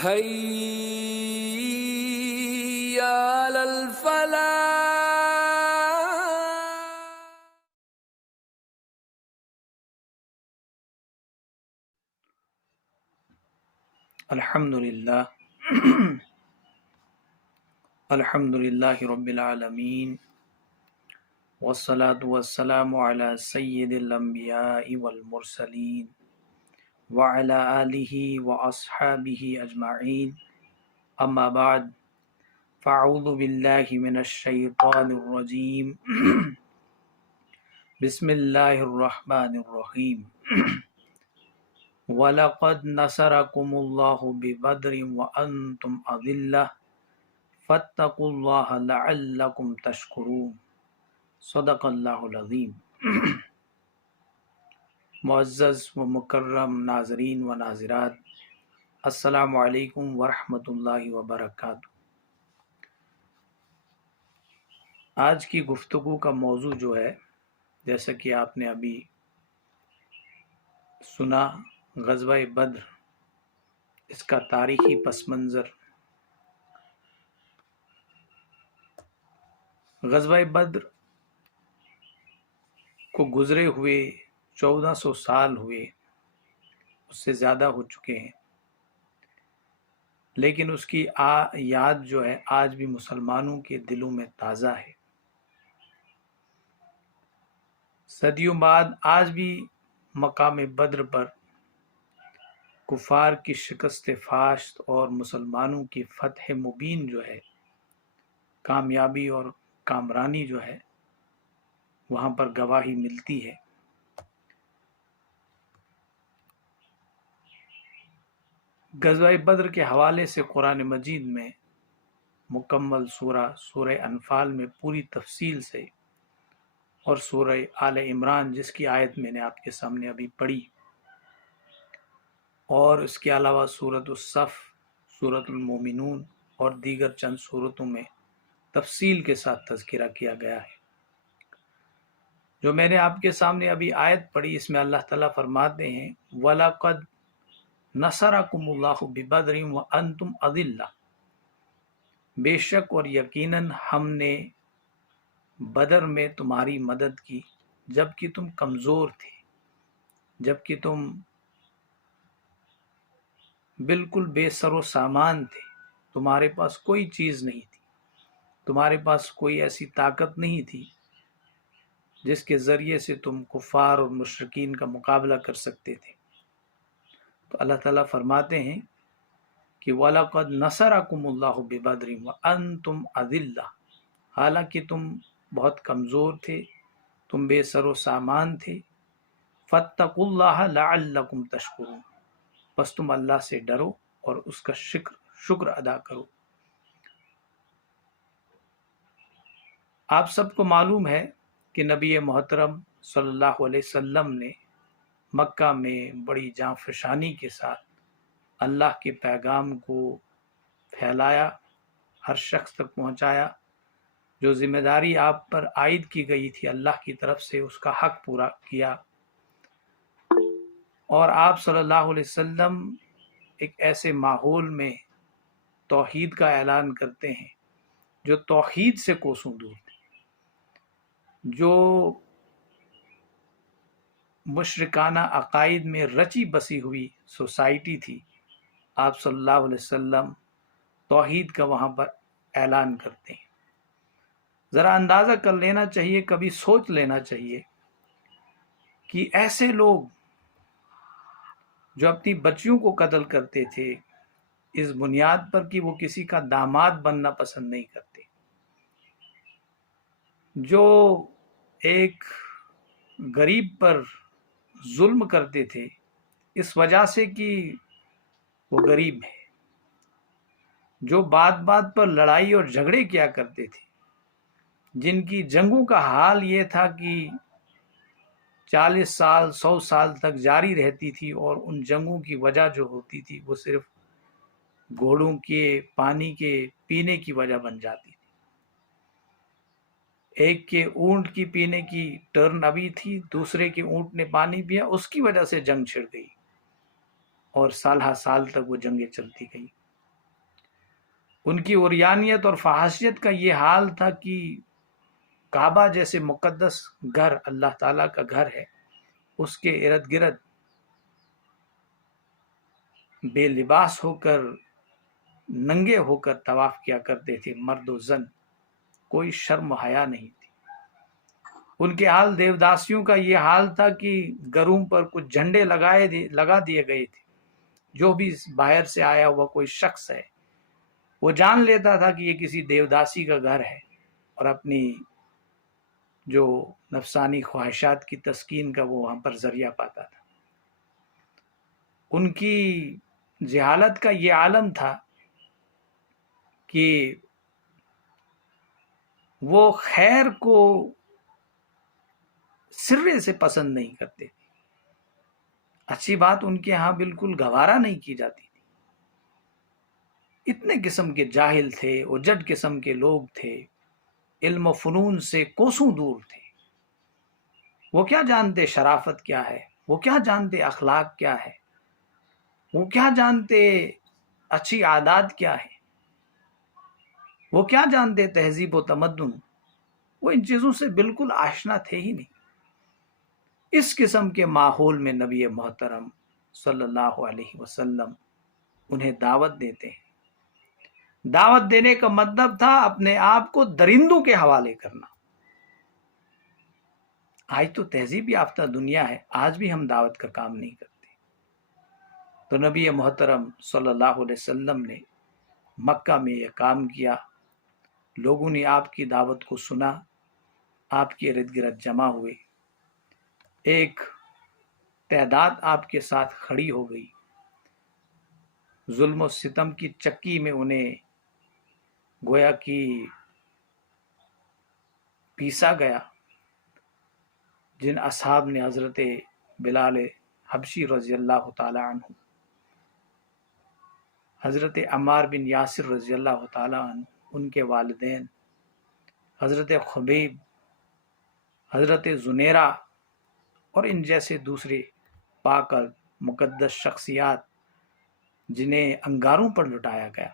حي على الفلاح. الحمدللہ الحمدللہ رب العالمین والصلاة والسلام علی سید الانبیاء والمرسلین وعلی آلہ واصحابہ اجمعین، اما بعد فاعوذ باللہ من الشیطان الرجیم بسم اللہ الرحمن الرحیم وَلَقَدْ نَصَرَكُمُ اللَّهُ بِبَدْرٍ وَأَنْتُمْ أَذِلَّةٌ فَاتَّقُوا اللَّهَ لَعَلَّكُمْ تَشْكُرُونَ۔ صدق اللہ العظیم۔ معزز و مکرم ناظرین و ناظرات، السلام علیکم ورحمۃ اللہ وبرکاتہ۔ آج کی گفتگو کا موضوع جو ہے، جیسا کہ آپ نے ابھی سنا، غزوہ بدر، اس کا تاریخی پس منظر۔ غزوہ بدر کو گزرے ہوئے 1400 سال ہوئے، اس سے زیادہ ہو چکے ہیں، لیکن اس کی یاد جو ہے آج بھی مسلمانوں کے دلوں میں تازہ ہے۔ صدیوں بعد آج بھی مقام بدر پر کفار کی شکست فاشت اور مسلمانوں کی فتح مبین جو ہے، کامیابی اور کامرانی جو ہے، وہاں پر گواہی ملتی ہے۔ غزوہ بدر کے حوالے سے قرآن مجید میں مکمل سورہ انفال میں پوری تفصیل سے، اور سورہ آل عمران جس کی آیت میں نے آپ کے سامنے ابھی پڑھی، اور اس کے علاوہ سورۃ الصف، سورۃ المومنون اور دیگر چند سورتوں میں تفصیل کے ساتھ تذکرہ کیا گیا ہے۔ جو میں نے آپ کے سامنے ابھی آیت پڑھی، اس میں اللہ تعالیٰ فرماتے ہیں وَلَقَدْ نَصَرَكُمُ اللَّهُ بِبَدْرٍ وَأَنْتُمْ أَذِلَّةٌ، بے شک اور یقیناً ہم نے بدر میں تمہاری مدد کی جبکہ تم کمزور تھے، جبکہ تم بالکل بے سر و سامان تھے، تمہارے پاس کوئی چیز نہیں تھی، تمہارے پاس کوئی ایسی طاقت نہیں تھی جس کے ذریعے سے تم کفار اور مشرکین کا مقابلہ کر سکتے تھے۔ تو اللہ تعالیٰ فرماتے ہیں کہ وَلَقَدْ نَصَرَكُمُ اللَّهُ بِبَدْرٍ وَأَنْتُمْ أَذِلَّةٌ، حالانکہ تم بہت کمزور تھے، تم بے سر و سامان تھے۔ فَاتَّقُوا اللَّهَ لَعَلَّكُمْ تَشْكُرُونَ، بس تم اللہ سے ڈرو اور اس کا شکر ادا کرو۔ آپ سب کو معلوم ہے کہ نبی محترم صلی اللہ علیہ وسلم نے مکہ میں بڑی جانفشانی کے ساتھ اللہ کے پیغام کو پھیلایا، ہر شخص تک پہنچایا۔ جو ذمہ داری آپ پر عائد کی گئی تھی اللہ کی طرف سے، اس کا حق پورا کیا۔ اور آپ صلی اللہ علیہ وسلم ایک ایسے ماحول میں توحید کا اعلان کرتے ہیں جو توحید سے کوسوں دور تھے، جو مشرکانہ عقائد میں رچی بسی ہوئی سوسائٹی تھی۔ آپ صلی اللہ علیہ وسلم توحید کا وہاں پر اعلان کرتے ہیں۔ ذرا اندازہ کر لینا چاہیے، کبھی سوچ لینا چاہیے کہ ایسے لوگ جو اپنی بچیوں کو قتل کرتے تھے اس بنیاد پر کہ وہ کسی کا داماد بننا پسند نہیں کرتے، جو ایک غریب پر ظلم کرتے تھے اس وجہ سے کہ وہ غریب ہے، جو بات بات پر لڑائی اور جھگڑے کیا کرتے تھے، جن کی جنگوں کا حال یہ تھا کہ 40 سال 100 سال تک جاری رہتی تھی، اور ان جنگوں کی وجہ جو ہوتی تھی وہ صرف گھوڑوں کے پانی کے پینے کی وجہ بن جاتی تھی۔ ایک کے اونٹ کی پینے کی ٹرن ابھی تھی، دوسرے کے اونٹ نے پانی پیا، اس کی وجہ سے جنگ چھڑ گئی، اور سالہ سال تک وہ جنگیں چلتی گئیں۔ ان کی عریانیت اور فحاشیت کا یہ حال تھا کہ کعبہ جیسے مقدس گھر اللہ تعالیٰ کا گھر ہے، اس کے ارد گرد بے لباس ہو کر، ننگے ہو کر طواف کیا کرتے تھے مرد و زن، کوئی شرم و حیا نہیں تھی۔ ان کے حال دیوداسیوں کا یہ حال تھا کہ گھروں پر کچھ جھنڈے لگا دیے گئے تھے۔ جو بھی باہر سے آیا ہوا کوئی شخص ہے وہ جان لیتا تھا کہ یہ کسی دیوداسی کا گھر ہے، اور اپنی جو نفسانی خواہشات کی تسکین کا وہ وہاں پر ذریعہ پاتا تھا۔ ان کی جہالت کا یہ عالم تھا کہ وہ خیر کو سرے سے پسند نہیں کرتے تھے، اچھی بات ان کے ہاں بالکل گوارا نہیں کی جاتی تھی۔ اتنے قسم کے جاہل تھے، اجڑ قسم کے لوگ تھے، علم و فنون سے کوسوں دور تھے۔ وہ کیا جانتے شرافت کیا ہے، وہ کیا جانتے اخلاق کیا ہے، وہ کیا جانتے اچھی عادات کیا ہے، وہ کیا جانتے تہذیب و تمدن۔ وہ ان چیزوں سے بالکل آشنا تھے ہی نہیں۔ اس قسم کے ماحول میں نبی محترم صلی اللہ علیہ وسلم انہیں دعوت دیتے ہیں۔ دعوت دینے کا مطلب تھا اپنے آپ کو درندوں کے حوالے کرنا۔ آج تو تہذیب یافتہ دنیا ہے، آج بھی ہم دعوت کا کام نہیں کرتے۔ تو نبی محترم صلی اللہ علیہ وسلم نے مکہ میں یہ کام کیا، لوگوں نے آپ کی دعوت کو سنا، آپ کے ارد گرد جمع ہوئے، ایک تعداد آپ کے ساتھ کھڑی ہو گئی، ظلم و ستم کی چکی میں انہیں گویا کہ پیسا گیا۔ جن اصحاب نے حضرت بلال حبشی رضی اللہ تعالی عنہ، حضرت عمار بن یاسر رضی اللہ تعالی عنہ، ان کے والدین حضرت خبیب، حضرت زنیرہ اور ان جیسے دوسرے پاک اور مقدس شخصیات جنہیں انگاروں پر لٹایا گیا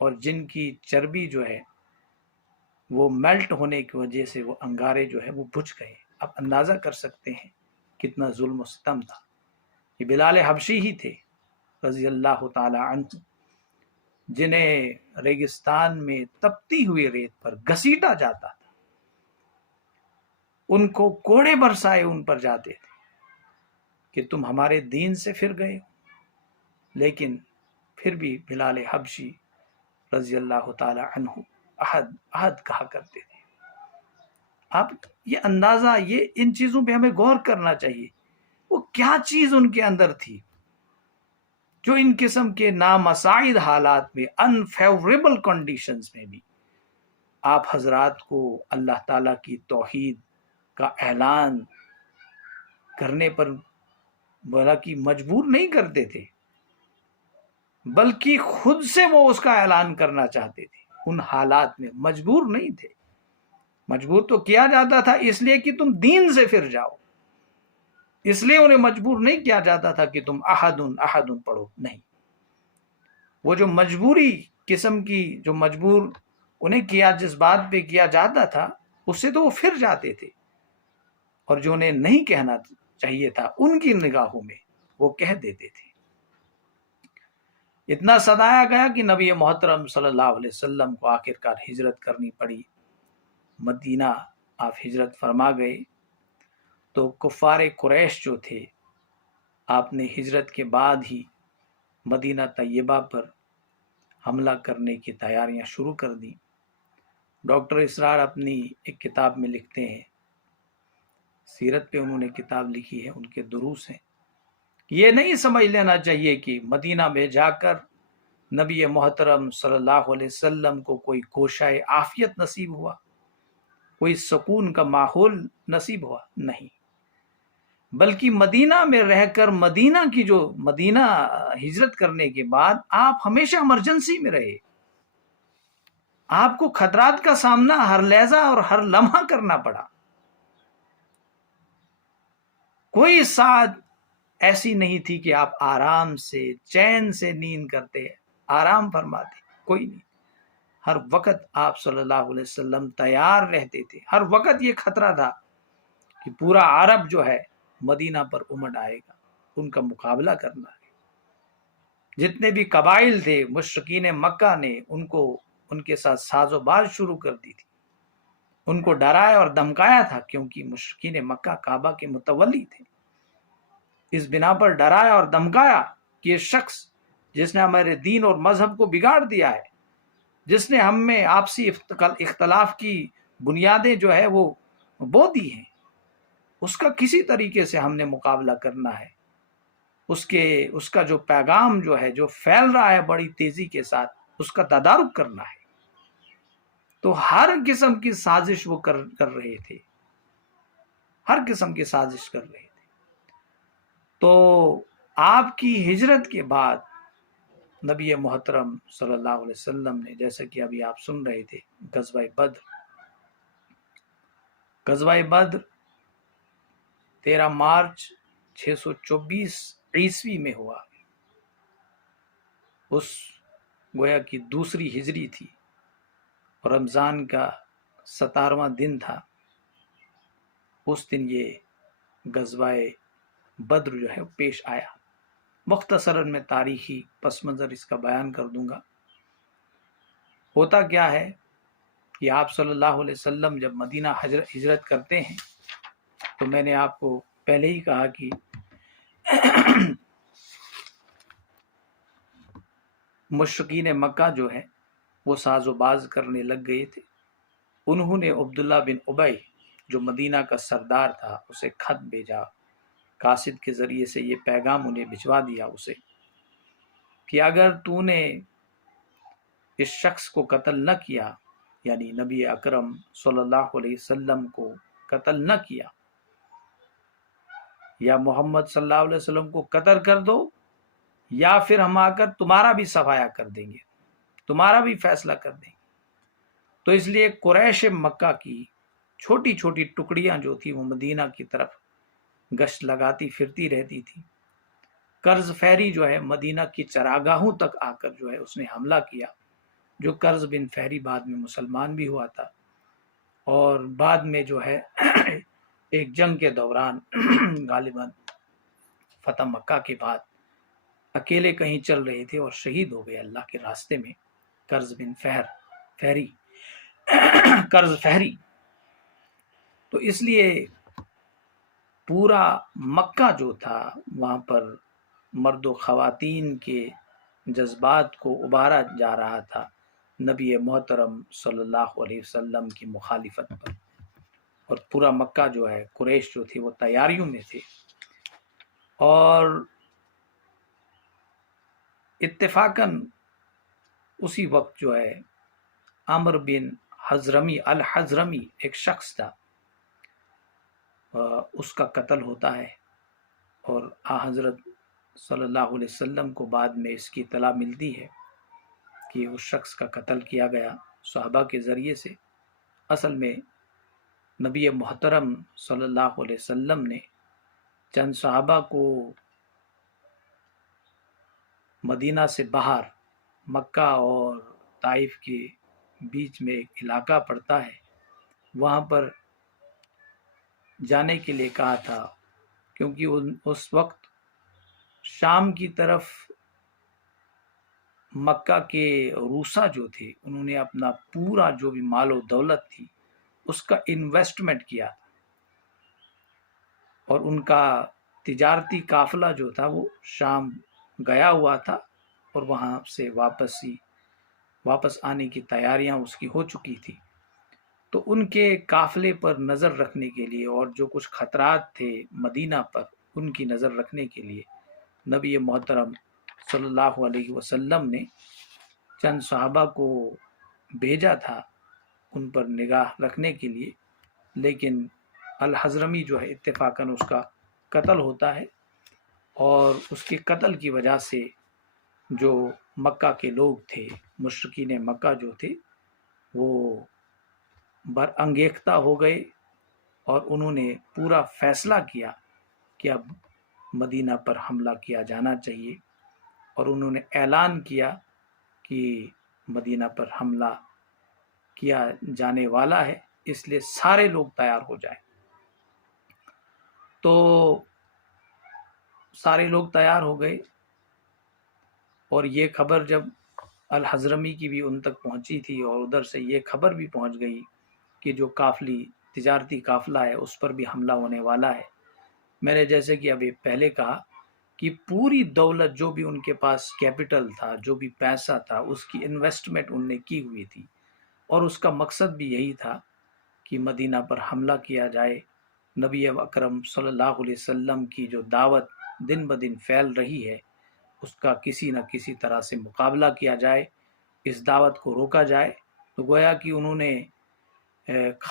اور جن کی چربی جو ہے وہ میلٹ ہونے کی وجہ سے وہ انگارے جو ہے وہ بجھ گئے۔ اب اندازہ کر سکتے ہیں کتنا ظلم و ستم تھا۔ یہ بلال حبشی ہی تھے رضی اللہ تعالی عنہ، جنہیں ریگستان میں تپتی ہوئی ریت پر گھسیٹا جاتا تھا، ان کو کوڑے برسائے ان پر جاتے تھے کہ تم ہمارے دین سے پھر گئے ہو، لیکن پھر بھی بلال حبشی رضی اللہ تعالی عنہ عہد کہا کرتے تھے۔ اب یہ اندازہ، یہ ان چیزوں پہ ہمیں غور کرنا چاہیے، وہ کیا چیز ان کے اندر تھی جو ان قسم کے نامساعد حالات میں، انفیوریبل کنڈیشنز میں بھی آپ حضرات کو اللہ تعالیٰ کی توحید کا اعلان کرنے پر بولا کہ مجبور نہیں کرتے تھے، بلکہ خود سے وہ اس کا اعلان کرنا چاہتے تھے۔ ان حالات میں مجبور نہیں تھے، مجبور تو کیا جاتا تھا اس لیے کہ تم دین سے پھر جاؤ، اس لیے انہیں مجبور نہیں کیا جاتا تھا کہ تم احد پڑھو، نہیں۔ وہ جو مجبوری قسم کی، جو مجبور انہیں کیا جس بات پہ کیا جاتا تھا، اس سے تو وہ پھر جاتے تھے، اور جو انہیں نہیں کہنا چاہیے تھا ان کی نگاہوں میں وہ کہہ دیتے تھے۔ اتنا سدایا گیا کہ نبی محترم صلی اللہ علیہ وسلم کو آخرکار ہجرت کرنی پڑی، مدینہ آپ ہجرت فرما گئے۔ تو کفار قریش جو تھے، آپ نے ہجرت کے بعد ہی مدینہ طیبہ پر حملہ کرنے کی تیاریاں شروع کر دیں۔ ڈاکٹر اسرار اپنی ایک کتاب میں لکھتے ہیں، سیرت پہ انہوں نے کتاب لکھی ہے، ان کے دروس ہیں، یہ نہیں سمجھ لینا چاہیے کہ مدینہ میں جا کر نبی محترم صلی اللہ علیہ وسلم کو کوئی گوشۂ عافیت نصیب ہوا، کوئی سکون کا ماحول نصیب ہوا، نہیں، بلکہ مدینہ میں رہ کر مدینہ ہجرت کرنے کے بعد آپ ہمیشہ ایمرجنسی میں رہے، آپ کو خطرات کا سامنا ہر لحظہ اور ہر لمحہ کرنا پڑا۔ کوئی ساتھ ایسی نہیں تھی کہ آپ آرام سے چین سے نیند کرتے، آرام فرماتے، کوئی نہیں۔ ہر وقت آپ صلی اللہ علیہ وسلم تیار رہتے تھے. ہر وقت یہ خطرہ تھا کہ پورا عرب جو ہے مدینہ پر امڑ آئے گا، ان کا مقابلہ کرنا ہے. جتنے بھی قبائل تھے مشرکین مکہ نے ان کے ساتھ ساز و باز شروع کر دی تھی، ان کو ڈرایا اور دھمکایا تھا، کیونکہ مشرکین مکہ کعبہ کے متولی تھے. اس بنا پر ڈرایا اور دھمکایا کہ یہ شخص جس نے ہمارے دین اور مذہب کو بگاڑ دیا ہے، جس نے ہم میں آپسی اختلاف کی بنیادیں جو ہے وہ بو دی ہیں، اس کا کسی طریقے سے ہم نے مقابلہ کرنا ہے. اس کا جو پیغام جو ہے جو پھیل رہا ہے بڑی تیزی کے ساتھ، اس کا تدارک کرنا ہے. تو ہر قسم کی سازش وہ کر رہے تھے، ہر قسم کی سازش کر رہے تھے. تو آپ کی ہجرت کے بعد نبی محترم صلی اللہ علیہ وسلم نے، جیسا کہ ابھی آپ سن رہے تھے، غزوہ بدر 13 مارچ 624 عیسوی میں ہوا. اس گویا کی دوسری ہجری تھی، رمضان کا 17واں دن تھا. اس دن یہ غزوہ بدر جو ہے پیش آیا. مختصراً میں تاریخی پس منظر اس کا بیان کر دوں گا. ہوتا کیا ہے کہ آپ صلی اللہ علیہ وسلم جب مدینہ ہجرت کرتے ہیں تو میں نے آپ کو پہلے ہی کہا کہ مشرکین مکہ جو ہے وہ ساز و باز کرنے لگ گئے تھے. انہوں نے عبداللہ بن ابی جو مدینہ کا سردار تھا اسے خط بھیجا، قاصد کے ذریعے سے یہ پیغام انہیں بھجوا دیا اسے کہ اگر تو نے اس شخص کو قتل نہ کیا، یعنی نبی اکرم صلی اللہ علیہ وسلم کو قتل نہ کیا، یا محمد صلی اللہ علیہ وسلم کو قتل کر دو، یا پھر ہم آ کر تمہارا بھی صفایا کر دیں گے، تمہارا بھی فیصلہ کر دیں گے. تو اس لیے قریش مکہ کی چھوٹی چھوٹی ٹکڑیاں جو تھی وہ مدینہ کی طرف گشت لگاتی پھرتی رہتی تھی. قرظ فہری جو ہے مدینہ کی چراگاہوں تک آ کر جو ہے اس نے حملہ کیا، جو قرظ بن فہری بعد میں مسلمان بھی ہوا تھا، اور بعد میں جو ہے ایک جنگ کے دوران غالباً فتح مکہ کے بعد اکیلے کہیں چل رہے تھے اور شہید ہو گئے اللہ کے راستے میں، قرظ بن فہری. تو اس لیے پورا مکہ جو تھا وہاں پر مرد و خواتین کے جذبات کو ابھارا جا رہا تھا نبی محترم صلی اللہ علیہ وسلم کی مخالفت پر. اور پورا مکہ جو ہے قریش جو تھی وہ تیاریوں میں تھے. اور اتفاقاً اسی وقت جو ہے عمر بن حضرمی الحضرمی ایک شخص تھا، اس کا قتل ہوتا ہے، اور حضرت صلی اللہ علیہ وسلم کو بعد میں اس کی اطلاع ملتی ہے کہ اس شخص کا قتل کیا گیا صحابہ کے ذریعے سے. اصل میں نبی محترم صلی اللہ علیہ وسلم نے چند صحابہ کو مدینہ سے باہر مکہ اور طائف کے بیچ میں ایک علاقہ پڑتا ہے، وہاں پر جانے کے لیے کہا تھا، کیونکہ اس وقت شام کی طرف مکہ کے روسا جو تھے انہوں نے اپنا پورا جو بھی مال و دولت تھی اس کا انویسٹمنٹ کیا تھا، اور ان کا تجارتی قافلہ جو تھا وہ شام گیا ہوا تھا، اور وہاں سے واپس آنے کی تیاریاں اس کی ہو چکی تھی. تو ان کے قافلے پر نظر رکھنے کے لیے اور جو کچھ خطرات تھے مدینہ پر ان کی نظر رکھنے کے لیے نبی محترم صلی اللہ علیہ وسلم نے چند صحابہ کو بھیجا تھا ان پر نگاہ رکھنے کے لیے. لیکن الحضرمی جو ہے اتفاقاً اس کا قتل ہوتا ہے، اور اس کے قتل کی وجہ سے جو مکہ کے لوگ تھے، مشرکین مکہ جو تھے، وہ برانگیختہ ہو گئے، اور انہوں نے پورا فیصلہ کیا کہ اب مدینہ پر حملہ کیا جانا چاہیے. اور انہوں نے اعلان کیا کہ مدینہ پر حملہ کیا جانے والا ہے، اس لیے سارے لوگ تیار ہو جائیں۔ تو سارے لوگ تیار ہو گئے، اور یہ خبر جب الحضرمی کی بھی ان تک پہنچی تھی، اور ادھر سے یہ خبر بھی پہنچ گئی کہ جو تجارتی قافلہ ہے اس پر بھی حملہ ہونے والا ہے۔ میں نے جیسے کہ ابھی پہلے کہا کہ پوری دولت جو بھی ان کے پاس کیپٹل تھا، جو بھی پیسہ تھا، اس کی انویسٹمنٹ ان نے کی ہوئی تھی، اور اس کا مقصد بھی یہی تھا کہ مدینہ پر حملہ کیا جائے۔ نبی اکرم صلی اللہ علیہ وسلم کی جو دعوت دن بدن پھیل رہی ہے، اس کا کسی نہ کسی طرح سے مقابلہ کیا جائے، اس دعوت کو روکا جائے۔ تو گویا کہ انہوں نے ایک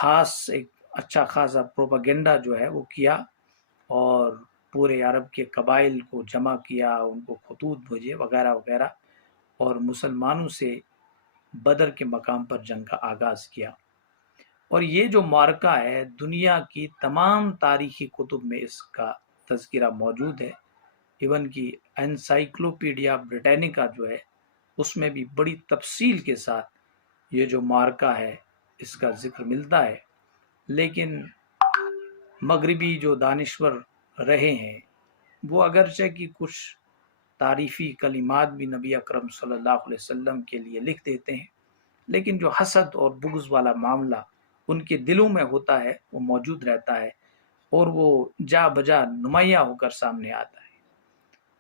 اچھا خاصا پروپیگنڈا جو ہے وہ کیا، اور پورے عرب کے قبائل کو جمع کیا، ان کو خطوط بھیجے وغیرہ وغیرہ، اور مسلمانوں سے بدر کے مقام پر جنگ کا آغاز کیا۔ اور یہ جو معرکہ ہے، دنیا کی تمام تاریخی کتب میں اس کا تذکرہ موجود ہے، ایون کی انسائکلوپیڈیا بریٹینیکا جو ہے اس میں بھی بڑی تفصیل کے ساتھ یہ جو معرکہ ہے اس کا ذکر ملتا ہے۔ لیکن مغربی جو دانشور رہے ہیں، وہ اگرچہ کہ کچھ تعریفی کلمات بھی نبی اکرم صلی اللہ علیہ وسلم کے لیے لکھ دیتے ہیں، لیکن جو حسد اور بغض والا معاملہ ان کے دلوں میں ہوتا ہے وہ موجود رہتا ہے، اور وہ جا بجا نمایاں ہو کر سامنے آتا ہے۔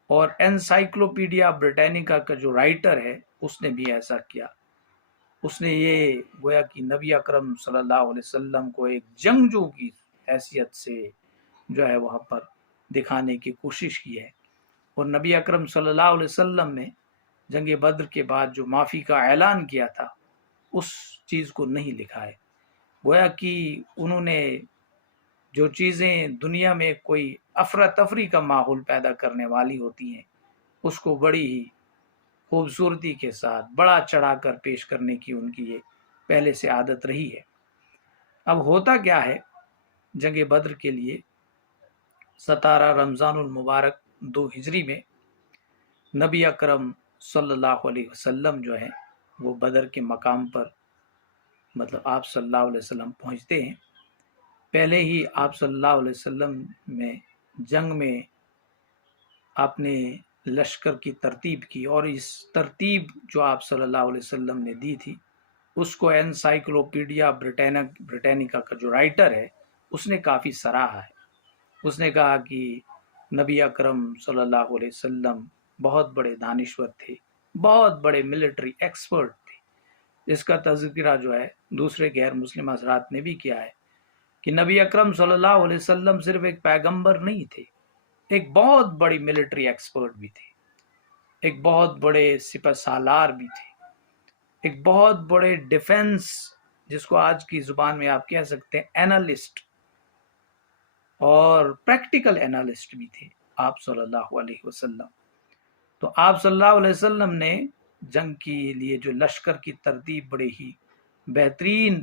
اور انسائکلوپیڈیا بریٹینیکا کا جو رائٹر ہے اس نے بھی ایسا کیا، اس نے یہ گویا کہ نبی اکرم صلی اللہ علیہ وسلم کو ایک جنگجو کی حیثیت سے جو ہے وہاں پر دکھانے کی کوشش کی ہے، اور نبی اکرم صلی اللہ علیہ وسلم نے جنگ بدر کے بعد جو معافی کا اعلان کیا تھا اس چیز کو نہیں لکھا ہے۔ گویا کہ انہوں نے جو چیزیں دنیا میں کوئی افراتفری کا ماحول پیدا کرنے والی ہوتی ہیں، اس کو بڑی ہی خوبصورتی کے ساتھ بڑا چڑھا کر پیش کرنے کی ان کی یہ پہلے سے عادت رہی ہے۔ اب ہوتا کیا ہے، جنگ بدر کے لیے 17 رمضان المبارک 2 ہجری میں نبی اکرم صلی اللہ علیہ وسلم جو ہے وہ بدر کے مقام پر آپ صلی اللہ علیہ وسلم پہنچتے ہیں۔ پہلے ہی آپ صلی اللہ علیہ وسلم میں جنگ میں آپ نے لشکر کی ترتیب کی، اور اس ترتیب جو آپ صلی اللہ علیہ وسلم نے دی تھی اس کو انسائکلوپیڈیا بریٹینیکا کا جو رائٹر ہے اس نے کافی سراہا ہے۔ اس نے کہا کہ نبی اکرم صلی اللہ علیہ وسلم بہت بڑے دانشور تھے، بہت بڑے ملٹری ایکسپرٹ تھے۔ اس کا تذکرہ جو ہے دوسرے غیر مسلم حضرات نے بھی کیا ہے کہ نبی اکرم صلی اللہ علیہ وسلم صرف ایک پیغمبر نہیں تھے، ایک بہت بڑی ملٹری ایکسپرٹ بھی تھے، ایک بہت بڑے سپہ سالار بھی تھے، ایک بہت بڑے ڈیفنس، جس کو آج کی زبان میں آپ کہہ سکتے ہیں اینالسٹ اور پریکٹیکل اینالسٹ بھی تھے آپ صلی اللہ علیہ وسلم۔ تو آپ صلی اللہ علیہ وسلم نے جنگ کے لیے جو لشکر کی ترتیب بڑے ہی بہترین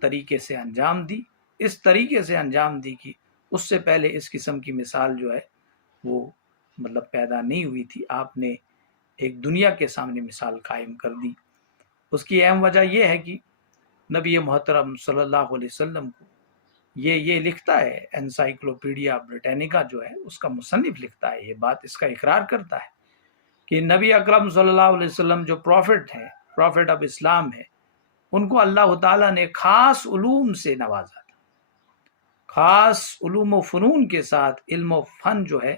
طریقے سے انجام دی، اس طریقے سے انجام دی کہ اس سے پہلے اس قسم کی مثال جو ہے وہ پیدا نہیں ہوئی تھی۔ آپ نے ایک دنیا کے سامنے مثال قائم کر دی۔ اس کی اہم وجہ یہ ہے کہ نبی محترم صلی اللہ علیہ وسلم کو یہ لکھتا ہے، انسائکلوپیڈیا بریٹینیکا جو ہے اس کا مصنف لکھتا ہے، یہ بات اس کا اقرار کرتا ہے کہ نبی اکرم صلی اللہ علیہ وسلم جو پروفٹ ہیں، پروفٹ آف اسلام ہے، ان کو اللہ تعالیٰ نے خاص علوم سے نوازا تھا، خاص علوم و فنون کے ساتھ علم و فن جو ہے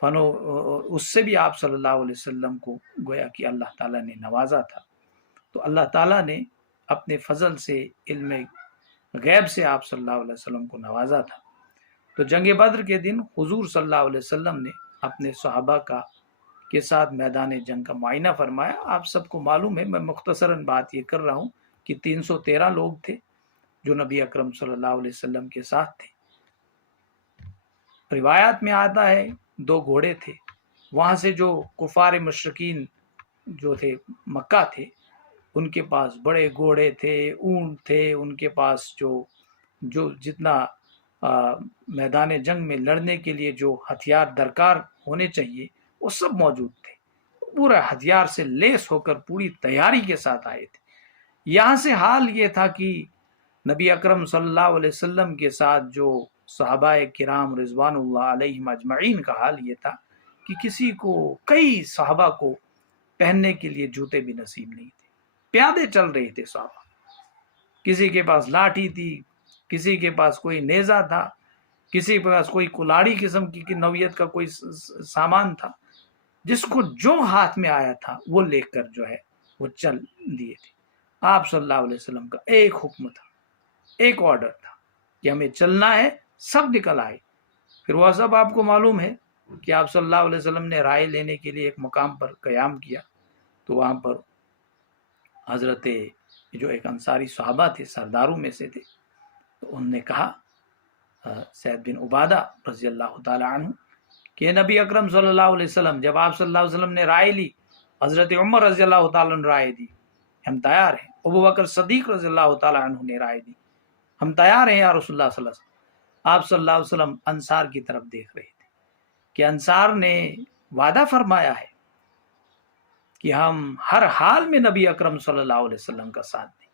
اس سے بھی آپ صلی اللہ علیہ وسلم کو گویا کہ اللہ تعالیٰ نے نوازا تھا۔ تو اللہ تعالیٰ نے اپنے فضل سے علم غیب سے آپ صلی اللہ علیہ وسلم کو نوازا تھا۔ تو جنگ بدر کے دن حضور صلی اللہ علیہ وسلم نے اپنے صحابہ کے ساتھ میدان جنگ کا معائنہ فرمایا۔ آپ سب کو معلوم ہے، میں مختصراً بات یہ کر رہا ہوں کہ 313 لوگ تھے جو نبی اکرم صلی اللہ علیہ وسلم کے ساتھ تھے۔ روایات میں آتا ہے 2 گھوڑے تھے، وہاں سے جو کفار مشرکین جو تھے مکہ تھے ان کے پاس بڑے گھوڑے تھے، اونٹ تھے، ان کے پاس جو جتنا میدان جنگ میں لڑنے کے لیے جو ہتھیار درکار ہونے چاہیے وہ سب موجود تھے، پورا ہتھیار سے لیس ہو کر پوری تیاری کے ساتھ آئے تھے۔ یہاں سے حال یہ تھا کہ نبی اکرم صلی اللہ علیہ وسلم کے ساتھ جو صحابہ کرام رضوان اللہ علیہم اجمعین کا حال یہ تھا کہ کسی کو، کئی صحابہ کو پہننے کے لیے جوتے بھی نصیب نہیں تھے، پیادے چل رہے تھے صحابہ، کسی کے پاس لاٹھی تھی، کسی کے پاس کوئی نیزہ تھا، کسی کے پاس کوئی کلاڑی قسم کی نوعیت کا کوئی سامان تھا، جس کو جو ہاتھ میں آیا تھا وہ لے کر جو ہے وہ چل دیے تھے۔ آپ صلی اللہ علیہ وسلم کا ایک حکم تھا، ایک آرڈر تھا کہ ہمیں چلنا ہے، سب نکل آئے۔ پھر وہ سب آپ کو معلوم ہے کہ آپ صلی اللہ علیہ وسلم نے رائے لینے کے لیے ایک مقام پر قیام کیا، تو وہاں پر حضرت جو ایک انصاری صحابہ تھے، سرداروں میں سے تھے، تو انہوں نے کہا سعد بن عبادہ رضی اللہ تعالی عنہ کہ نبی اکرم صلی اللہ علیہ وسلم، جب آپ صلی اللہ علیہ وسلم نے رائے لی، حضرت عمر رضی اللہ تعالی عنہ نے رائے دی، ہم تیار ہیں، ابو بکر صدیق رضی اللہ تعالی عنہ نے رائے دی، ہم تیار ہیں یا رسول اللہ صلی اللہ علیہ وسلم۔ آپ صلی اللہ علیہ وسلم انصار کی طرف دیکھ رہے تھے کہ انصار نے وعدہ فرمایا ہے کہ ہم ہر حال میں نبی اکرم صلی اللہ علیہ وسلم کا ساتھ دیں۔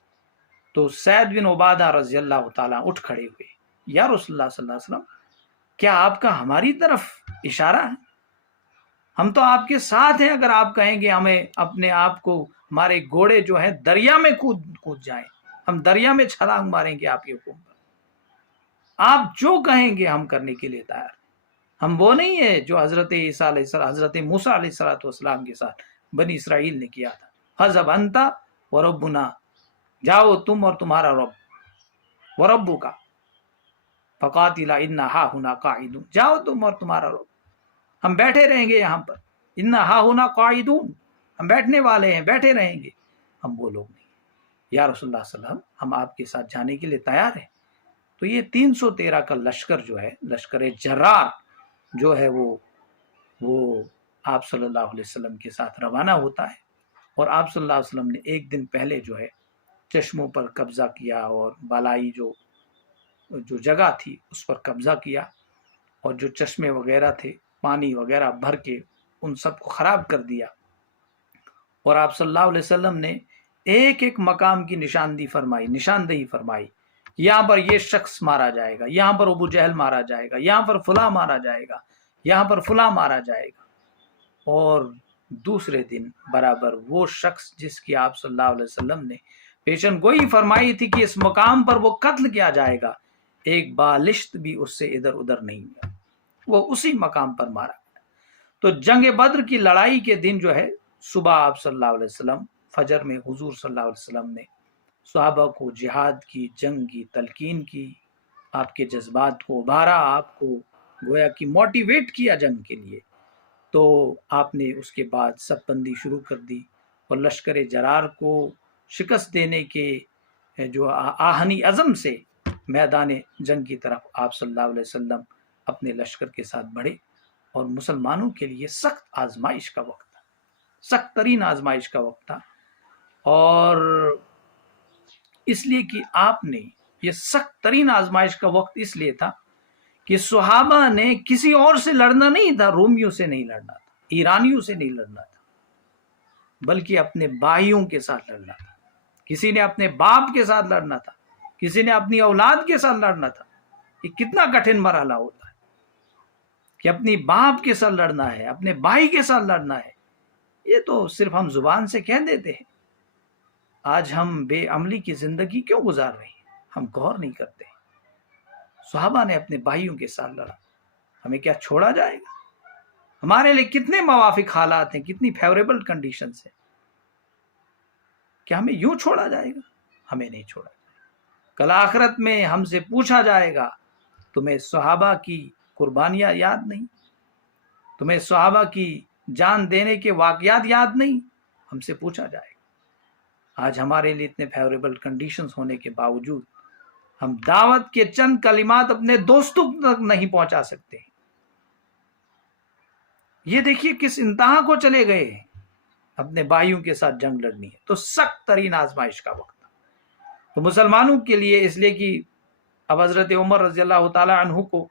تو سعد بن عبادہ رضی اللہ تعالیٰ اٹھ کھڑے ہوئے، یا رسول اللہ صلی اللہ علیہ وسلم، کیا آپ کا ہماری طرف اشارہ ہے؟ ہم تو آپ کے ساتھ ہیں، اگر آپ کہیں گے ہمیں اپنے آپ کو، ہمارے گھوڑے جو ہیں دریا میں کود جائیں، ہم دریا میں چھلانگ ماریں گے آپ کے حکم پر، آپ جو کہیں گے ہم کرنے کے لیے تیار ہیں۔ ہم وہ نہیں ہیں جو حضرت عیسیٰ علیہ السلام، حضرت موسیٰ علیہ السلام کے ساتھ بنی اسرائیل نے کیا تھا، حذب انتا وربنا، جاؤ تم اور تمہارا رب، وربو کا فقاتلا انا ہاہنا قاعدون، جاؤ تم اور تمہارا رب، ہم بیٹھے رہیں گے یہاں پر، انا ہاہنا قاعدون، ہم بیٹھنے والے ہیں، بیٹھے رہیں گے، ہم وہ لوگ نہیں۔ یا رسول اللہ صلی اللہ علیہ وسلم، ہم آپ کے ساتھ جانے کے لیے تیار ہیں۔ تو یہ 313 کا لشکر جو ہے، لشکر جرار جو ہے، وہ آپ صلی اللہ علیہ وسلم کے ساتھ روانہ ہوتا ہے، اور آپ صلی اللہ علیہ وسلم نے ایک دن پہلے جو ہے چشموں پر قبضہ کیا، اور بالائی جو جگہ تھی اس پر قبضہ کیا، اور جو چشمے وغیرہ تھے پانی وغیرہ بھر کے ان سب کو خراب کر دیا، اور آپ صلی اللہ علیہ وسلم نے ایک ایک مقام کی نشاندہی فرمائی، یہاں پر یہ شخص مارا جائے گا، یہاں پر ابو جہل مارا جائے گا، یہاں پر فلاں مارا جائے گا، یہاں پر فلاں مارا جائے گا۔ اور دوسرے دن برابر وہ شخص جس کی آپ صلی اللہ علیہ وسلم نے پیشن گوئی فرمائی تھی کہ اس مقام پر وہ قتل کیا جائے گا، ایک بالشت بھی اس سے ادھر ادھر نہیں گیا، وہ اسی مقام پر مارا گیا۔ تو جنگ بدر کی لڑائی کے دن جو ہے، صبح آپ صلی اللہ علیہ وسلم فجر میں حضور صلی اللہ علیہ وسلم نے صحابہ کو جہاد کی، جنگ کی تلقین کی، آپ کے جذبات کو ابھارا، آپ کو گویا کہ موٹیویٹ کیا جنگ کے لیے۔ تو آپ نے اس کے بعد سب بندی شروع کر دی، اور لشکر جرار کو شکست دینے کے جو آہنی عزم سے میدان جنگ کی طرف آپ صلی اللہ علیہ وسلم اپنے لشکر کے ساتھ بڑھے، اور مسلمانوں کے لیے سخت آزمائش کا وقت تھا، سخت ترین آزمائش کا وقت تھا، اور اس لیے کہ آپ نے یہ سخت ترین آزمائش کا وقت اس لیے تھا کہ صحابہ نے کسی اور سے لڑنا نہیں تھا، رومیوں سے نہیں لڑنا تھا، ایرانیوں سے نہیں لڑنا تھا، بلکہ اپنے بھائیوں کے ساتھ لڑنا تھا، کسی نے اپنے باپ کے ساتھ لڑنا تھا، کسی نے اپنی اولاد کے ساتھ لڑنا تھا۔ یہ کتنا کٹھن مرحلہ ہوتا ہے کہ اپنی باپ کے ساتھ لڑنا ہے، اپنے بھائی کے ساتھ لڑنا ہے۔ یہ تو صرف ہم زبان سے کہہ دیتے ہیں، آج ہم بے عملی کی زندگی کیوں گزار رہے ہیں، ہم غور نہیں کرتے۔ صحابہ نے اپنے بھائیوں کے ساتھ لڑا، ہمیں کیا چھوڑا جائے گا؟ ہمارے لیے کتنے موافق حالات ہیں، کتنی فیوریبل کنڈیشنز ہیں، کیا ہمیں یوں چھوڑا جائے گا؟ ہمیں نہیں چھوڑا جائے گا۔ کل آخرت میں ہم سے پوچھا جائے گا، تمہیں صحابہ کی قربانیاں یاد نہیں؟ تمہیں صحابہ کی جان دینے کے واقعات یاد نہیں؟ ہم سے پوچھا جائے گا۔ آج ہمارے لیے اتنے فیوریبل کنڈیشنز ہونے کے باوجود ہم دعوت کے چند کلمات اپنے دوستوں تک نہیں پہنچا سکتے۔ یہ دیکھیے کس انتہا کو چلے گئے ہیں، اپنے بھائیوں کے ساتھ جنگ لڑنی ہے۔ تو سخت ترین آزمائش کا وقت تھا تو مسلمانوں کے لیے، اس لیے کہ اب حضرت عمر رضی اللہ تعالی عنہ کو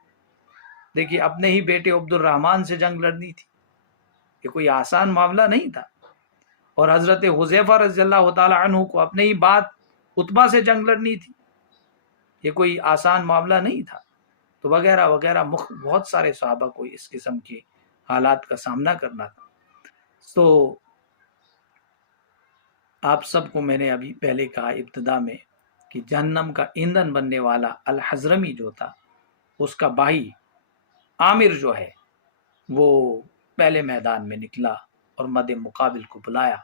دیکھیے اپنے ہی بیٹے عبد الرحمن سے جنگ لڑنی تھی، یہ کوئی آسان معاملہ نہیں تھا، اور حضرت حذیفہ رضی اللہ تعالی عنہ کو اپنے ہی بات عتبہ سے جنگ لڑنی تھی، یہ کوئی آسان معاملہ نہیں تھا، تو وغیرہ وغیرہ بہت سارے صحابہ کو اس قسم کے حالات کا سامنا کرنا تھا۔ تو آپ سب کو میں نے ابھی پہلے کہا ابتدا میں کہ جہنم کا ایندھن بننے والا الحضرمی جو تھا، اس کا بھائی عامر جو ہے وہ پہلے میدان میں نکلا اور مد مقابل کو بلایا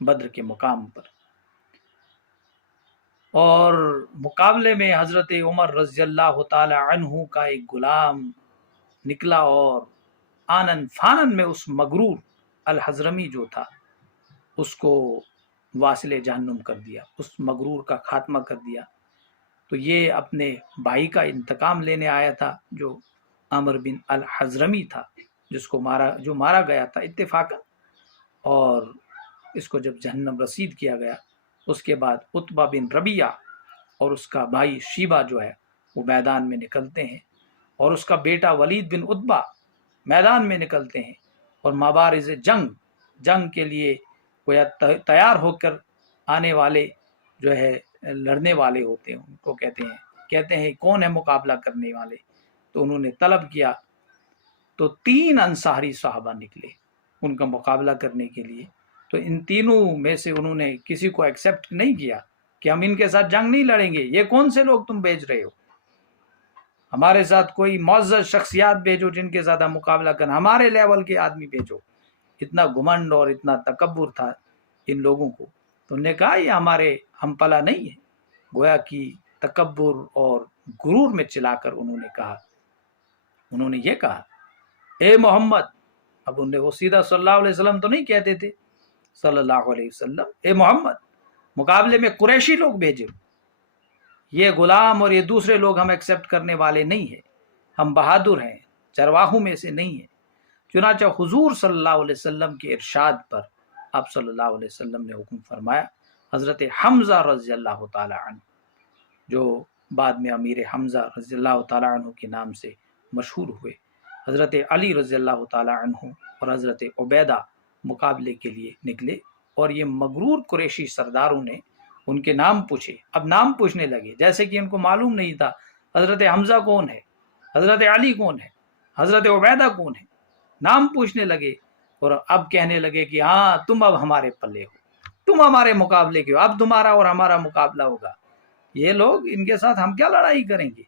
بدر کے مقام پر، اور مقابلے میں حضرت عمر رضی اللہ تعالی عنہ کا ایک غلام نکلا اور آنن فانن میں اس مغرور الحضرمی جو تھا اس کو واصل جہنم کر دیا، اس مغرور کا خاتمہ کر دیا۔ تو یہ اپنے بھائی کا انتقام لینے آیا تھا جو عامر بن الحضرمی تھا، جس کو مارا گیا تھا اتفاقا، اور اس کو جب جہنم رسید کیا گیا اس کے بعد عتبہ بن ربیعہ اور اس کا بھائی شیبہ جو ہے وہ میدان میں نکلتے ہیں، اور اس کا بیٹا ولید بن عتبہ میدان میں نکلتے ہیں، اور مبارز جنگ کے لیے گویا تیار ہو کر آنے والے جو ہے لڑنے والے ہوتے ہیں، ان کو کہتے ہیں کون ہے مقابلہ کرنے والے، تو انہوں نے طلب کیا تو 3 انصاری صحابہ نکلے ان کا مقابلہ کرنے کے لیے۔ تو ان تینوں میں سے انہوں نے کسی کو ایکسیپٹ نہیں کیا کہ ہم ان کے ساتھ جنگ نہیں لڑیں گے، یہ کون سے لوگ تم بھیج رہے ہو، ہمارے ساتھ کوئی معزز شخصیات بھیجو جن کے ساتھ مقابلہ کرنا، ہمارے لیول کے آدمی بھیجو۔ اتنا گھمنڈ اور اتنا تکبر تھا ان لوگوں کو، تو انہوں نے کہا یہ ہمارے ہم پلا نہیں ہے، گویا کہ تکبر اور غرور میں چلا کر انہوں نے یہ کہا اے محمد، اب انہیں وہ سیدھا صلی اللہ علیہ وسلم تو نہیں کہتے تھے، صلی اللہ علیہ وسلم، اے محمد مقابلے میں قریشی لوگ بھیجے، یہ غلام اور یہ دوسرے لوگ ہم ایکسیپٹ کرنے والے نہیں ہیں، ہم بہادر ہیں، چرواہوں میں سے نہیں ہیں۔ چنانچہ حضور صلی اللہ علیہ وسلم کے ارشاد پر آپ صلی اللہ علیہ وسلم نے حکم فرمایا، حضرت حمزہ رضی اللہ تعالی عنہ جو بعد میں امیر حمزہ رضی اللہ تعالی عنہ کے نام سے مشہور ہوئے، حضرت علی رضی اللہ تعالی عنہ اور حضرت عبیدہ مقابلے کے لیے نکلے، اور یہ مغرور قریشی سرداروں نے ان کے نام پوچھے، اب نام پوچھنے لگے جیسے کہ ان کو معلوم نہیں تھا حضرت حمزہ کون ہے، حضرت علی کون ہے، حضرت عبیدہ کون ہے، نام پوچھنے لگے، اور اب کہنے لگے کہ ہاں تم اب ہمارے پلے ہو، تم ہمارے مقابلے کے ہو، اب تمہارا اور ہمارا مقابلہ ہوگا، یہ لوگ ان کے ساتھ ہم کیا لڑائی کریں گے۔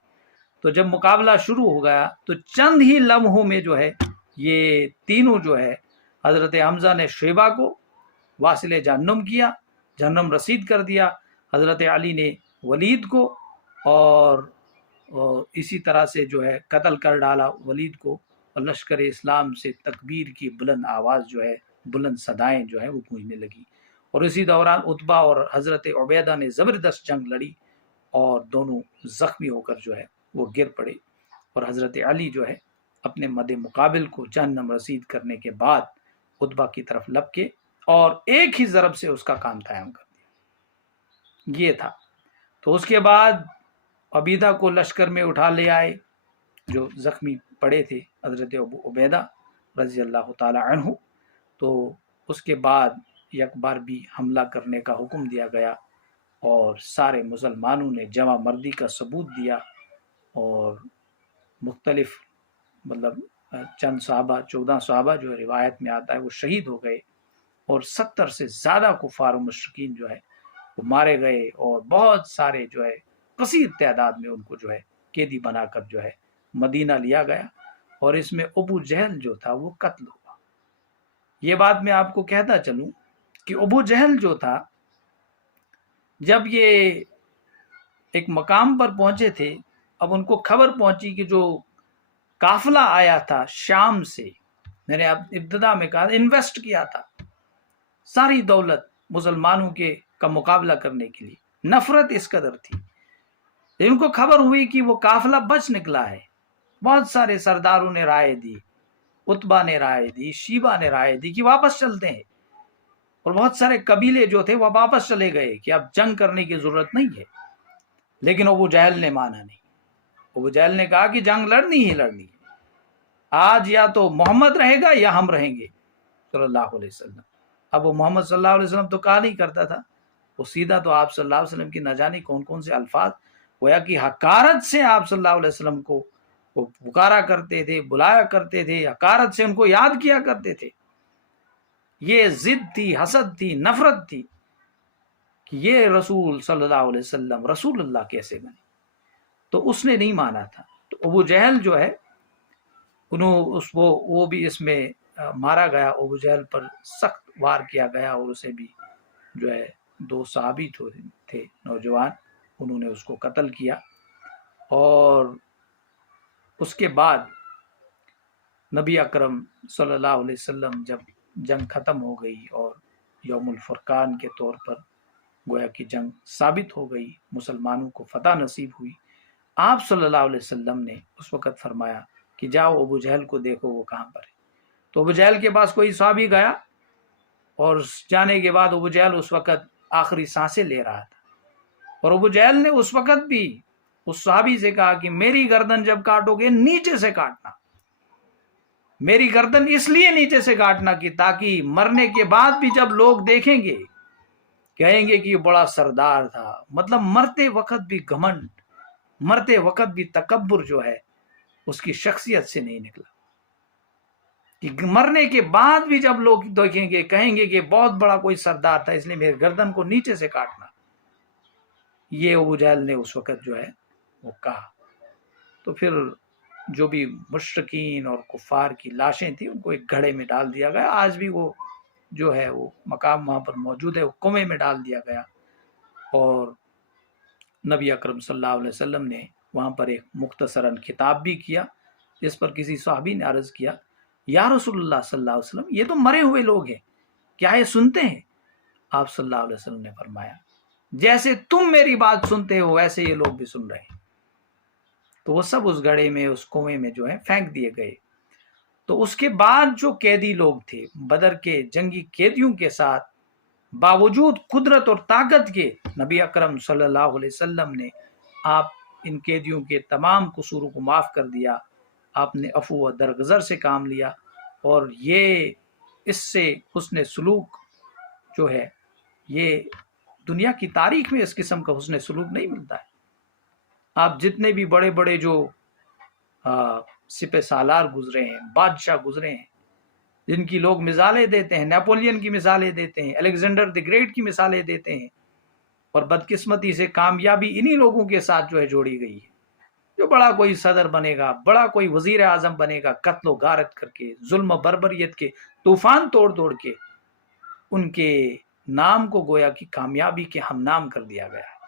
تو جب مقابلہ شروع ہو گیا تو چند ہی لمحوں میں جو ہے یہ تینوں جو ہے حضرت حمزہ نے شیبہ کو واصل جہنم کیا، جہنم رسید کر دیا، حضرت علی نے ولید کو اور اسی طرح سے جو ہے قتل کر ڈالا ولید کو، اور لشکر اسلام سے تکبیر کی بلند آواز جو ہے، بلند صدائیں جو ہے وہ گونجنے لگی، اور اسی دوران عتبہ اور حضرت عبیدہ نے زبردست جنگ لڑی اور دونوں زخمی ہو کر جو ہے وہ گر پڑے، اور حضرت علی جو ہے اپنے مد مقابل کو جہنم رسید کرنے کے بعد عتبہ کی طرف لپکے اور ایک ہی ضرب سے اس کا کام قائم کر دیا، یہ تھا۔ تو اس کے بعد عبیدہ کو لشکر میں اٹھا لے آئے جو زخمی پڑے تھے حضرت عبیدہ رضی اللہ تعالی عنہ، تو اس کے بعد یک بار بھی حملہ کرنے کا حکم دیا گیا، اور سارے مسلمانوں نے جمع مردی کا ثبوت دیا، اور مختلف چند صحابہ 14 صحابہ جو روایت میں آتا ہے وہ شہید ہو گئے، اور 70 سے زیادہ کفار و مشرکین جو ہے وہ مارے گئے، اور بہت سارے جو ہے کثیر تعداد میں ان کو جو ہے قیدی بنا کر جو ہے مدینہ لیا گیا، اور اس میں ابو جہل جو تھا وہ قتل ہوا۔ یہ بات میں آپ کو کہتا چلوں کہ ابو جہل جو تھا جب یہ ایک مقام پر پہنچے تھے، اب ان کو خبر پہنچی کہ جو قافلہ آیا تھا شام سے، میں نے اب ابتدا میں کہا انویسٹ کیا تھا ساری دولت مسلمانوں کا مقابلہ کرنے کے لیے، نفرت اس قدر تھی، ان کو خبر ہوئی کہ وہ قافلہ بچ نکلا ہے، بہت سارے سرداروں نے رائے دی، عتبہ نے رائے دی، شیبہ نے رائے دی کہ واپس چلتے ہیں، اور بہت سارے قبیلے جو تھے وہ واپس چلے گئے کہ اب جنگ کرنے کی ضرورت نہیں ہے، لیکن ابو جہل نے مانا نہیں، ابو جہل نے کہا کہ جنگ لڑنی ہی لڑنی ہے، آج یا تو محمد رہے گا یا ہم رہیں گے صلی اللہ علیہ وسلم، اب وہ محمد صلی اللہ علیہ وسلم تو کہا نہیں کرتا تھا، وہ سیدھا تو آپ صلی اللہ علیہ وسلم کی نہ جانے کون کون سے الفاظ گویا کہ حقارت سے آپ صلی اللہ علیہ وسلم کو وہ پکارا کرتے تھے، بلایا کرتے تھے، حقارت سے ان کو یاد کیا کرتے تھے۔ یہ ضد تھی، حسد تھی، نفرت تھی کہ یہ رسول صلی اللہ علیہ وسلم رسول اللہ کیسے بنے، تو اس نے نہیں مانا تھا۔ تو ابو جہل جو ہے وہ بھی اس میں مارا گیا، ابو جہل پر سخت وار کیا گیا، اور اسے بھی جو ہے 2 صحابی تھے نوجوان، انہوں نے اس کو قتل کیا۔ اور اس کے بعد نبی اکرم صلی اللہ علیہ وسلم جب جنگ ختم ہو گئی اور یوم الفرقان کے طور پر گویا کہ جنگ ثابت ہو گئی، مسلمانوں کو فتح نصیب ہوئی، آپ صلی اللہ علیہ وسلم نے اس وقت فرمایا کہ جاؤ ابو جہل کو دیکھو وہ کہاں پر ہے۔ تو ابو جہل کے پاس کوئی صحابی گیا، اور جانے کے بعد ابو جہل اس وقت آخری سانسیں لے رہا تھا، اور ابو جہل نے اس وقت بھی اس صحابی سے کہا کہ میری گردن جب کاٹو گے نیچے سے کاٹنا، میری گردن اس لیے نیچے سے کاٹنا کہ تاکہ مرنے کے بعد بھی جب لوگ دیکھیں گے کہیں گے کہ یہ بڑا سردار تھا۔ مطلب مرتے وقت بھی گھمنڈ، مرتے وقت بھی تکبر جو ہے اس کی شخصیت سے نہیں نکلا، کہ مرنے کے بعد بھی جب لوگ دیکھیں گے کہیں گے کہ بہت بڑا کوئی سردار تھا، اس لیے میری گردن کو نیچے سے کاٹنا۔ یہ ابو جہل نے اس وقت جو ہے وہ کہا۔ تو پھر جو بھی مشرکین اور کفار کی لاشیں تھیں ان کو ایک گھڑے میں ڈال دیا گیا، آج بھی وہ جو ہے وہ مقام وہاں پر موجود ہے، وہ کنویں میں ڈال دیا گیا۔ اور نبی اکرم صلی اللہ علیہ وسلم نے وہاں پر ایک مختصراً خطاب بھی کیا، جس پر کسی صحابی نے عرض کیا یا رسول اللہ صلی اللہ علیہ وسلم یہ تو مرے ہوئے لوگ ہیں، کیا یہ سنتے ہیں؟ آپ صلی اللہ علیہ وسلم نے فرمایا جیسے تم میری بات سنتے ہو ویسے یہ لوگ بھی سن رہے ہیں۔ تو وہ سب اس گڑھے میں، اس کنویں میں جو ہے پھینک دیے گئے۔ تو اس کے بعد جو قیدی لوگ تھے بدر کے جنگی قیدیوں کے ساتھ باوجود قدرت اور طاقت کے نبی اکرم صلی اللہ علیہ وسلم نے آپ ان قیدیوں کے تمام قصوروں کو معاف کر دیا، آپ نے عفو و درگزر سے کام لیا، اور یہ اس سے حسن سلوک جو ہے یہ دنیا کی تاریخ میں اس قسم کا حسن سلوک نہیں ملتا ہے۔ آپ جتنے بھی بڑے بڑے جو سپہ سالار گزرے ہیں، بادشاہ گزرے ہیں، جن کی لوگ مثالیں دیتے ہیں، نیپولین کی مثالیں دیتے ہیں، الیگزینڈر دی گریٹ کی مثالیں دیتے ہیں، اور بدقسمتی سے کامیابی انہی لوگوں کے ساتھ جو ہے جوڑی گئی ہے۔ جو بڑا کوئی صدر بنے گا، بڑا کوئی وزیر اعظم بنے گا، قتل و غارت کر کے، ظلم و بربریت کے طوفان توڑ کے ان کے نام کو گویا کی کامیابی کے ہم نام کر دیا گیا ہے۔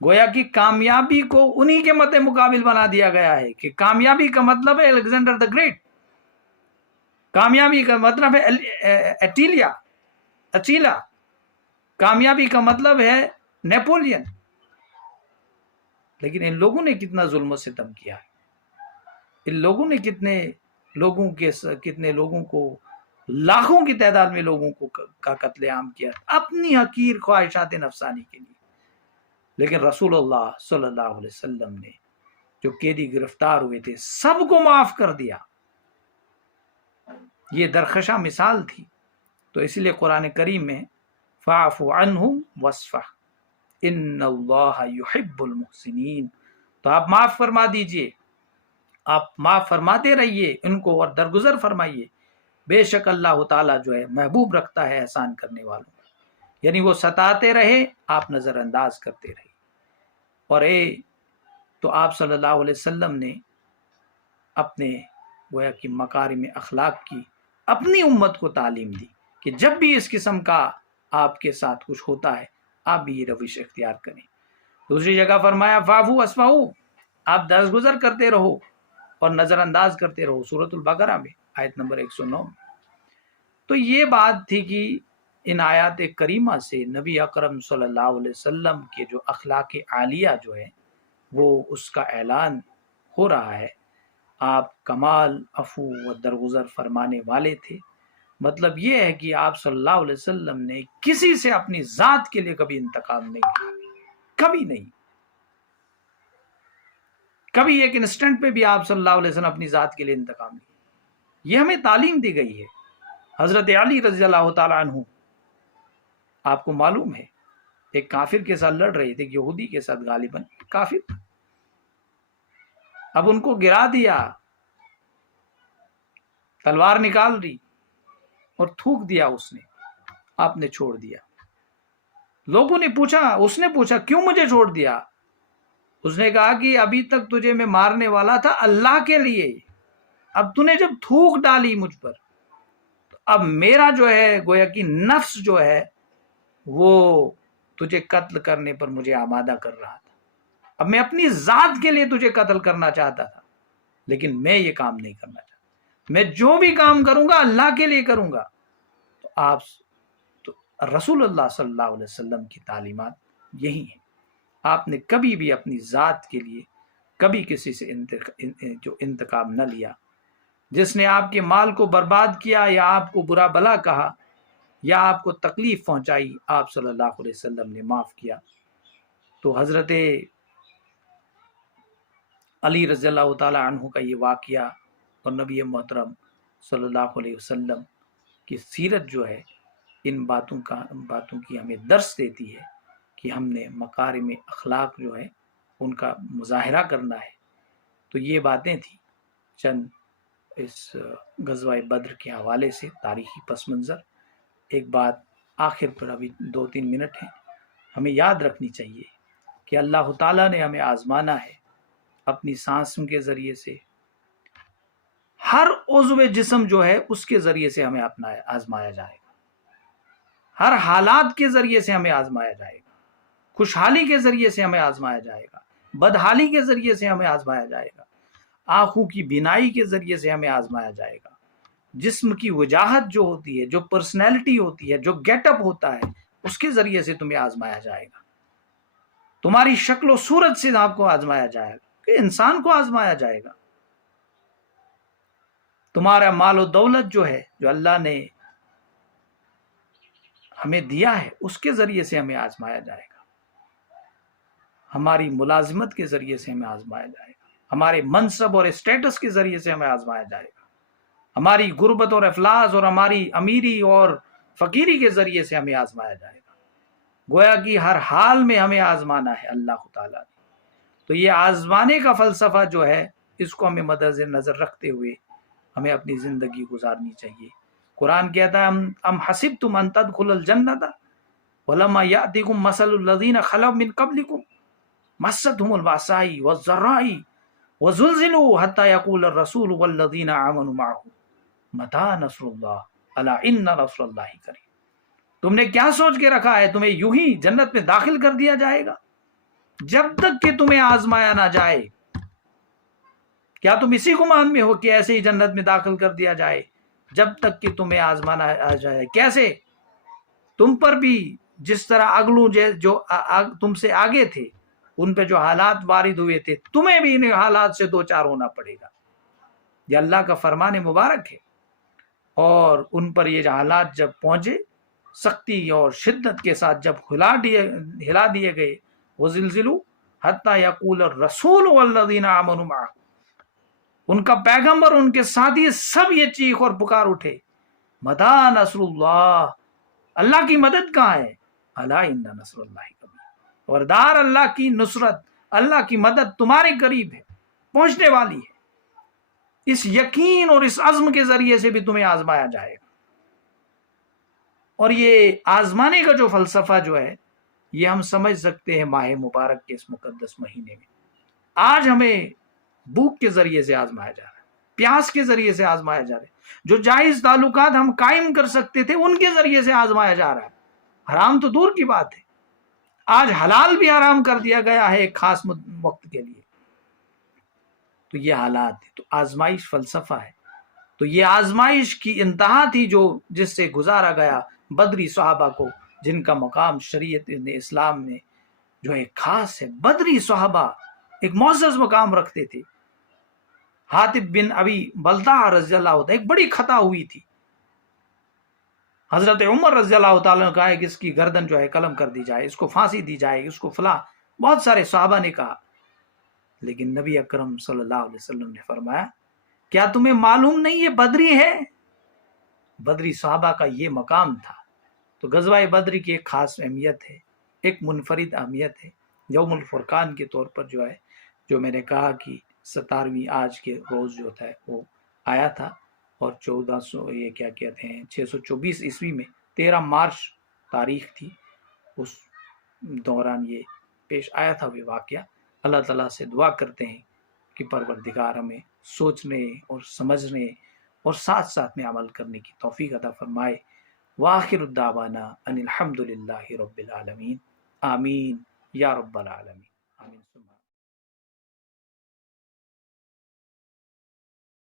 گویا کی کامیابی کو انہی کے مد مقابل بنا دیا گیا ہے کہ کامیابی کا مطلب ہے الیگزینڈر دی گریٹ، کامیابی کا مطلب ہے اچیلا، کامیابی کا مطلب ہے نیپولین۔ لیکن ان لوگوں نے کتنا ظلم و ستم کیا ہے، ان لوگوں نے کتنے لوگوں کو، لاکھوں کی تعداد میں لوگوں کو کا قتل عام کیا اپنی حقیر خواہشات نفسانی کے لیے۔ لیکن رسول اللہ صلی اللہ علیہ وسلم نے جو قیدی گرفتار ہوئے تھے سب کو معاف کر دیا۔ یہ درخشاں مثال تھی۔ تو اسی لیے قرآن کریم میں فاعف عنہم واصفح ان اللہ یحب المحسنین، تو آپ معاف فرما دیجئے، آپ معاف فرماتے رہیے ان کو اور درگزر فرمائیے، بے شک اللہ تعالیٰ جو ہے محبوب رکھتا ہے احسان کرنے والوں کو۔ یعنی وہ ستاتے رہے، آپ نظر انداز کرتے رہے۔ اور تو آپ صلی اللہ علیہ وسلم نے اپنے گویا کی مکارم اخلاق کی اپنی امت کو تعلیم دی کہ جب بھی اس قسم کا آپ کے ساتھ کچھ ہوتا ہے آپ بھی یہ روش اختیار کریں۔ دوسری جگہ فرمایا فاعفوا واصفحوا، آپ درگزر کرتے رہو اور نظر انداز کرتے رہو، سورۃ البقرہ میں آیت نمبر 109 میں۔ تو یہ بات تھی کہ ان آیات کریمہ سے نبی اکرم صلی اللہ علیہ وسلم کے جو اخلاق عالیہ جو ہے وہ اس کا اعلان ہو رہا ہے۔ آپ کمال عفو و درگزر فرمانے والے تھے۔ مطلب یہ ہے کہ آپ صلی اللہ علیہ وسلم نے کسی سے اپنی ذات کے لیے کبھی انتقام نہیں کیا، کبھی نہیں، کبھی ایک انسٹنٹ پہ بھی آپ صلی اللہ علیہ وسلم اپنی ذات کے لیے انتقام نہیں۔ یہ ہمیں تعلیم دی گئی ہے۔ حضرت علی رضی اللہ تعالیٰ عنہ آپ کو معلوم ہے ایک کافر کے ساتھ لڑ رہے تھے، یہودی کے ساتھ، غالباً کافر، اب ان کو گرا دیا، تلوار نکال دی اور تھوک دیا اس نے، آپ نے چھوڑ دیا۔ لوگوں نے پوچھا، اس نے پوچھا کیوں مجھے چھوڑ دیا؟ اس نے کہا کہ ابھی تک تجھے میں مارنے والا تھا اللہ کے لیے، اب تو نے جب تھوک ڈالی مجھ پر، تو اب میرا جو ہے گویا کہ نفس جو ہے وہ تجھے قتل کرنے پر مجھے آمادہ کر رہا تھا، اب میں اپنی ذات کے لیے تجھے قتل کرنا چاہتا تھا، لیکن میں یہ کام نہیں کرنا چاہتا، میں جو بھی کام کروں گا اللہ کے لیے کروں گا۔ تو آپ تو رسول اللہ صلی اللہ علیہ وسلم کی تعلیمات یہی ہیں، آپ نے کبھی بھی اپنی ذات کے لیے کبھی کسی سے جو انتقام نہ لیا۔ جس نے آپ کے مال کو برباد کیا یا آپ کو برا بلا کہا یا آپ کو تکلیف پہنچائی، آپ صلی اللہ علیہ وسلم نے معاف کیا۔ تو حضرت علی رضی اللہ تعالی عنہ کا یہ واقعہ اور نبی محترم صلی اللہ علیہ وسلم کی سیرت جو ہے ان باتوں کی ہمیں درس دیتی ہے کہ ہم نے مکارم اخلاق جو ہے ان کا مظاہرہ کرنا ہے۔ تو یہ باتیں تھیں چند اس غزوہ بدر کے حوالے سے تاریخی پس منظر۔ ایک بات آخر پر، ابھی 2-3 منٹ ہیں، ہمیں یاد رکھنی چاہیے کہ اللہ تعالیٰ نے ہمیں آزمانا ہے اپنی سانسوں کے ذریعے سے، ہر عضو جسم جو ہے اس کے ذریعے سے ہمیں آزمایا جائے گا، ہر حالات کے ذریعے سے ہمیں آزمایا جائے گا، خوشحالی کے ذریعے سے ہمیں آزمایا جائے گا، بدحالی کے ذریعے سے ہمیں آزمایا جائے گا، آنکھوں کی بینائی کے ذریعے سے ہمیں آزمایا جائے گا، جسم کی وجاہت جو ہوتی ہے، جو پرسنالٹی ہوتی ہے، جو گیٹ اپ ہوتا ہے، اس کے ذریعے سے تمہیں آزمایا جائے گا، تمہاری شکل و صورت سے آپ کو آزمایا جائے گا، کہ انسان کو آزمایا جائے گا، تمہارا مال و دولت جو ہے جو اللہ نے ہمیں دیا ہے اس کے ذریعے سے ہمیں آزمایا جائے گا، ہماری ملازمت کے ذریعے سے ہمیں آزمایا جائے گا، ہمارے منصب اور اسٹیٹس کے ذریعے سے ہمیں آزمایا جائے گا، ہماری غربت اور افلاس اور ہماری امیری اور فقیری کے ذریعے سے ہمیں آزمایا جائے گا۔ گویا کہ ہر حال میں ہمیں آزمانا ہے اللہ تعالیٰ نے۔ تو یہ آزمانے کا فلسفہ جو ہے اس کو ہمیں مد نظر رکھتے ہوئے ہمیں اپنی زندگی گزارنی چاہیے۔ قرآن کہتا ہے ام حسبتم ان تدخلوا الجنۃ ولما یأتکم مثل الذین خلوا من قبلکم مستهم البأساء والضراء وزلزلوا حتى يقول الرسول والذین آمنوا معه متى نصر اللہ الا ان نصر اللہ قریب۔ تم نے کیا سوچ کے رکھا ہے تمہیں یوں ہی جنت میں داخل کر دیا جائے گا جب تک کہ تمہیں آزمایا نہ جائے؟ کیا تم اسی گمان میں ہو کہ ایسے ہی جنت میں داخل کر دیا جائے جب تک کہ تمہیں آزمانا آ جائے؟ کیسے؟ تم پر بھی جس طرح اگلوں جو تم سے آگے تھے ان پہ جو حالات وارد ہوئے تھے تمہیں بھی ان حالات سے دوچار ہونا پڑے گا۔ یہ اللہ کا فرمان مبارک ہے، اور ان پر یہ حالات جب پہنچے، سختی اور شدت کے ساتھ جب ہلا دیے گئے، وزلزلوا حتی یقول الرسول والذین آمنوا معه، ان کا پیغمبر ان کے ساتھی سب یہ چیخ اور پکار اٹھے، متی نصر اللہ، اللہ کی مدد کہاں ہے؟ الا ان نصر اللہ قریب، خبردار اللہ کی نصرت، اللہ کی مدد تمہارے قریب ہے، پہنچنے والی ہے۔ اس یقین اور اس عزم کے ذریعے سے بھی تمہیں آزمایا جائے گا۔ اور یہ آزمانے کا جو فلسفہ جو ہے یہ ہم سمجھ سکتے ہیں ماہ مبارک کے اس مقدس مہینے میں۔ آج ہمیں بھوک کے ذریعے سے آزمایا جا رہا ہے، پیاس کے ذریعے سے آزمایا جا رہا ہے، جو جائز تعلقات ہم قائم کر سکتے تھے ان کے ذریعے سے آزمایا جا رہا ہے۔ حرام تو دور کی بات ہے، آج حلال بھی حرام کر دیا گیا ہے ایک خاص وقت کے لیے۔ تو یہ حالات ہے، تو آزمائش فلسفہ ہے۔ تو یہ آزمائش کی انتہا تھی جس سے گزارا گیا بدری صحابہ کو، جن کا مقام شریعت اسلام میں جو ایک خاص ہے۔ بدری صحابہ ایک معزز مقام رکھتے تھے۔ حاطب بن ابی بلتع رضی اللہ عنہ، ایک بڑی خطا ہوئی تھی، حضرت عمر رضی اللہ تعالیٰ نے کہا کہ اس کی گردن جو ہے قلم کر دی جائے، اس کو پھانسی دی جائے، اس کو فلاں، بہت سارے صحابہ نے کہا، لیکن نبی اکرم صلی اللہ علیہ وسلم نے فرمایا کیا تمہیں معلوم نہیں یہ بدری ہے؟ بدری صحابہ کا یہ مقام تھا. تو غزوہ بدر کی ایک خاص اہمیت ہے، ایک منفرد اہمیت ہے. یوم الفرقان کے طور پر جو ہے، جو میں نے کہا کہ 17ویں آج کے روز جو تھا وہ آیا تھا، اور 1400 یہ کیا کہتے ہیں 624 عیسوی میں 13 مارچ تاریخ تھی، اس دوران یہ پیش آیا تھا وہ واقعہ. اللہ تعالیٰ سے دعا کرتے ہیں کہ پروردگار ہمیں سوچنے اور سمجھنے اور ساتھ ساتھ میں عمل کرنے کی توفیق عطا فرمائے. وآخر الدعوانا ان الحمد للہ رب العالمین. آمین یا رب العالمین. آمین.